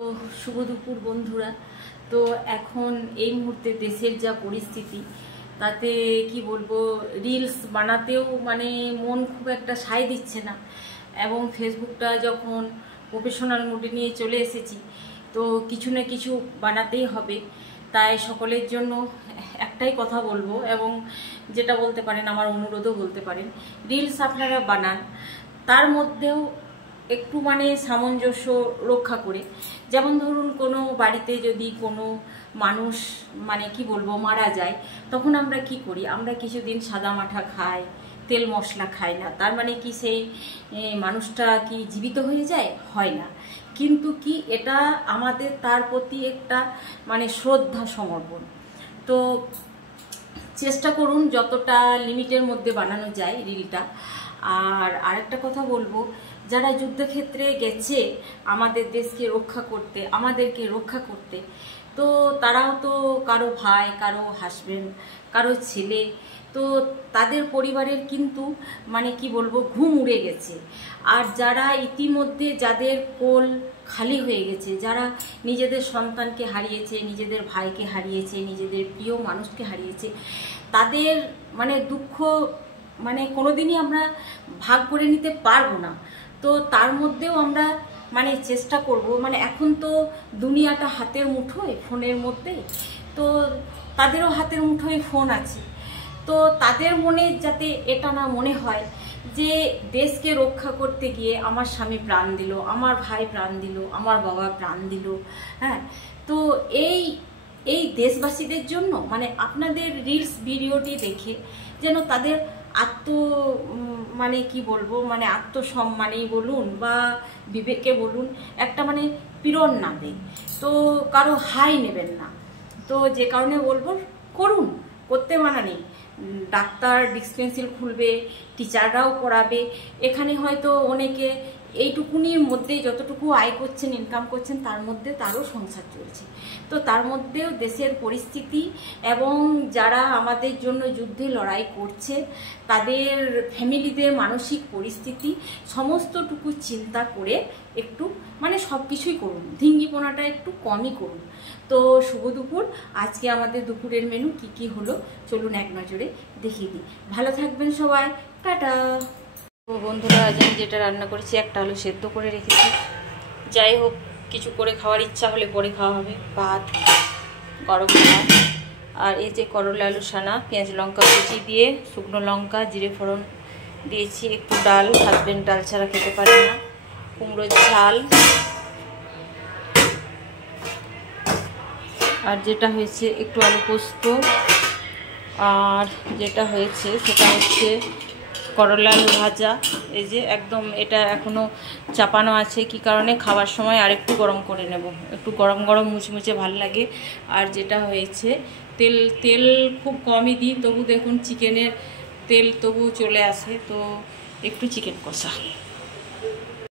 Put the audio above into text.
তো শুভ দুপুর বন্ধুরা। তো এখন এই মুহূর্তে দেশের যা পরিস্থিতি তাতে কি বলবো, রিলস বানাতেও মানে মন খুব একটা সায় দিচ্ছে না, এবং ফেসবুকটা যখন প্রফেশনাল মোডে নিয়ে চলে এসেছি তো কিছু না কিছু বানাতেই হবে। তাই সকলের জন্য একটাই কথা বলবো, এবং যেটা বলতে পারেন আমার অনুরোধও বলতে পারেন, রিলস আপনারা বানান, তার মধ্যেও একটু মানে সামঞ্জস্য রক্ষা করে। যেমন ধরুন কোনো বাড়িতে যদি কোনো মানুষ মানে কি বলবো মারা যায়, তখন আমরা কি করি, আমরা কিছুদিন সাদা মাঠা খাই, তেল মশলা খাই না। তার মানে কি সেই মানুষটা কি জীবিত হয়ে যায়? হয় না। কিন্তু কি এটা আমাদের তার প্রতি একটা মানে শ্রদ্ধা সমর্পণ। তো চেষ্টা করুন যতটা লিমিটের মধ্যে বানানো যায় রিলটা। আর আরেকটা কথা বলবো, যারা যুদ্ধক্ষেত্রে গেছে আমাদের দেশকে রক্ষা করতে, আমাদেরকে রক্ষা করতে, তো তারাও তো কারো ভাই, কারো হাজবেন্ড, কারো ছেলে, তো তাদের পরিবারের কিন্তু মানে কি বলবো ঘুম উড়ে গেছে। আর যারা ইতিমধ্যে যাদের কোল খালি হয়ে গেছে, যারা নিজেদের সন্তানকে হারিয়েছে, নিজেদের ভাইকে হারিয়েছে, নিজেদের প্রিয় মানুষকে হারিয়েছে, তাদের মানে দুঃখ মানে কোনোদিনই আমরা ভাগ করে নিতে পারবো না। তো তার মধ্যেও আমরা মানে চেষ্টা করব, মানে এখন তো দুনিয়াটা হাতের মুঠোয়, ফোনের মধ্যে, তো তাদেরও হাতের মুঠোয় ফোন আছে। তো তাদের মনে যাতে এটা না মনে হয় যে দেশকে রক্ষা করতে গিয়ে আমার স্বামী প্রাণ দিল, আমার ভাই প্রাণ দিল, আমার বাবা প্রাণ দিল। হ্যাঁ, তো এই দেশবাসীদের জন্য মানে আপনাদের রিলস ভিডিওটি দেখে যেন তাদের মানে কি বলবো মানে আত্মসম্মানেই বলুন বা বিবেকে বলুন একটা মানে পীড়ন না দেয়। তো কারো হাই নেবেন না। তো যে কারণে বলবো করুন, করতে মানা নেই। ডাক্তার ডিসপেন্সারি খুলবে, টিচাররাও পড়াবে। এখানে হয়তো অনেকে এইটুকুনির মধ্যে যতটুকু আয় করছেন, ইনকাম করছেন, তার মধ্যে তারও সংসার চলছে। তো তার মধ্যেও দেশের পরিস্থিতি এবং যারা আমাদের জন্য যুদ্ধে লড়াই করছে তাদের ফ্যামিলিদের মানসিক পরিস্থিতি সমস্তটুকু চিন্তা করে একটু মানে সব কিছুই করুন, ধিঙ্গিপোনাটা একটু কমই করুন। তো শুভ দুপুর। আজকে আমাদের দুপুরের মেনু কি কি হলো চলুন এক নজরে দেখিয়ে দিই। ভালো থাকবেন সবাই, টাটা। তো বন্ধুরা, আজ আমি যেটা রান্না করেছি, একটা আলু সেদ্ধ করে রেখেছি। যাই হোক, কিছু করে খাওয়ার ইচ্ছা হলে পরে খাওয়া হবে। ভাত, গরম ভাত, আর এই যে করলা আলু সানা, পেঁয়াজ লঙ্কা কুচি দিয়ে, শুকনো লঙ্কা জিরে ফোড়ন দিয়েছি, একটু ডাল, হাজবেন্ড ডাল ছাড়া খেতে পারে না, কুমড়োর ঝাল, আর যেটা হয়েছে একটু আলু পোস্ত, আর যেটা হয়েছে সেটা হচ্ছে করলা আলু ভাজা। এই যে একদম এটা এখনও চাপানো আছে, কি কারণে খাবার সময় আর একটু গরম করে নেব, একটু গরম গরম মুচমুচে ভাল লাগে। আর যেটা হয়েছে তেল খুব কমই দিই, তবু দেখুন চিকেনের তেল তবু চলে আসে, তো একটু চিকেন কষা।